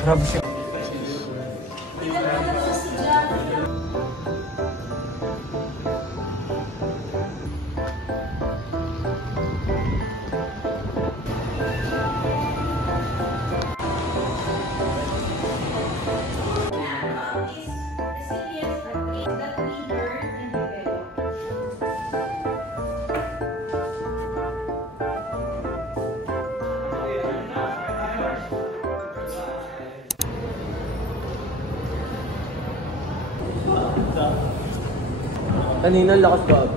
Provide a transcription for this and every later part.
Grabe siya. Kanina lakas bago.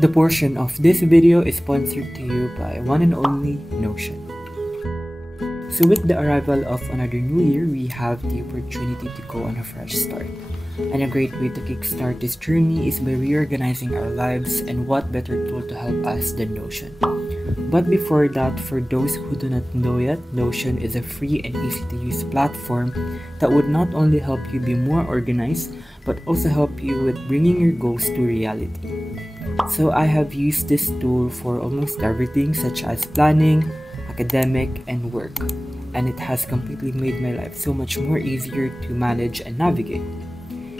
The portion of this video is sponsored to you by one and only Notion. So with the arrival of another new year, we have the opportunity to go on a fresh start. And a great way to kickstart this journey is by reorganizing our lives, and what better tool to help us than Notion. But before that, for those who do not know yet, Notion is a free and easy to use platform that would not only help you be more organized, but also help you with bringing your goals to reality. So I have used this tool for almost everything, such as planning, academic, and work, and it has completely made my life so much more easier to manage and navigate.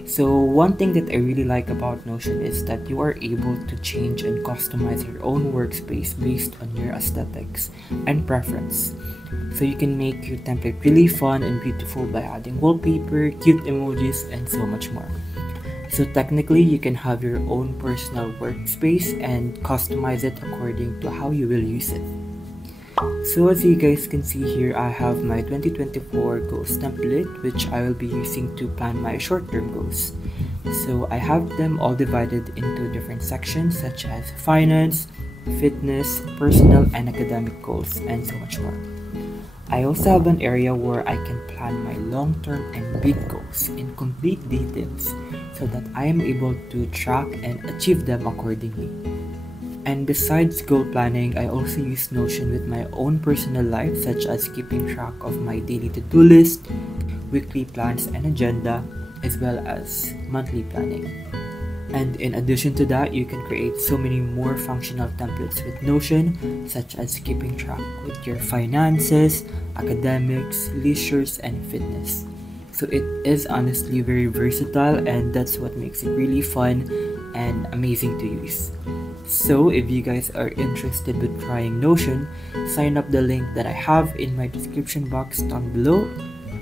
So one thing that I really like about Notion is that you are able to change and customize your own workspace based on your aesthetics and preference. So you can make your template really fun and beautiful by adding wallpaper, cute emojis, and so much more. So technically, you can have your own personal workspace and customize it according to how you will use it. So as you guys can see here, I have my 2024 goals template, which I will be using to plan my short-term goals. So I have them all divided into different sections such as finance, fitness, personal and academic goals, and so much more. I also have an area where I can plan my long-term and big goals in complete details so that I am able to track and achieve them accordingly. And besides goal planning, I also use Notion with my own personal life, such as keeping track of my daily to-do list, weekly plans and agenda, as well as monthly planning. And in addition to that, you can create so many more functional templates with Notion, such as keeping track with your finances, academics, leisures, and fitness. So it is honestly very versatile, and that's what makes it really fun and amazing to use. So if you guys are interested with trying Notion, sign up the link that I have in my description box down below.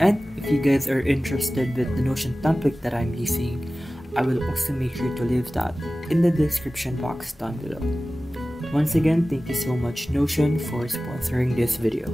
And if you guys are interested with the Notion template that I'm using, I will also make sure to leave that in the description box down below. Once again, thank you so much Notion for sponsoring this video.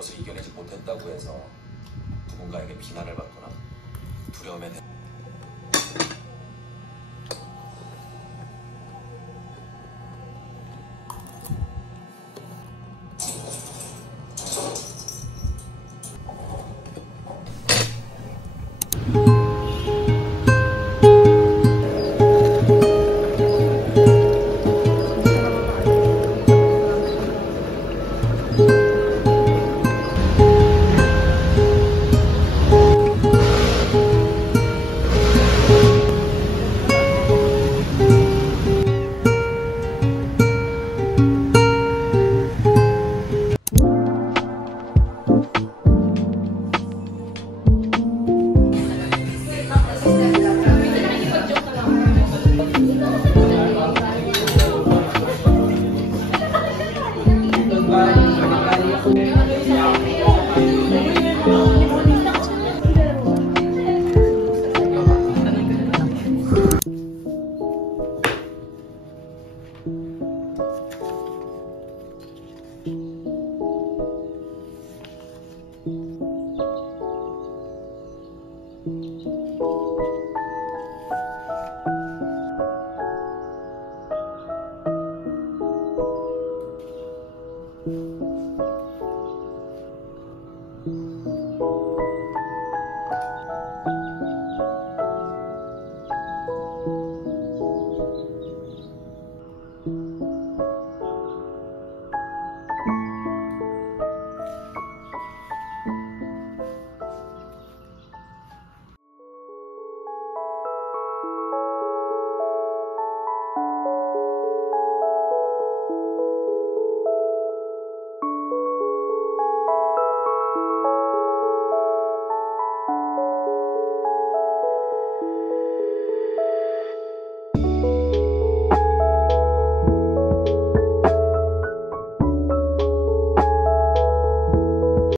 그것을 이겨내지 못했다고 해서 누군가에게 비난을 받거나 두려움에 대해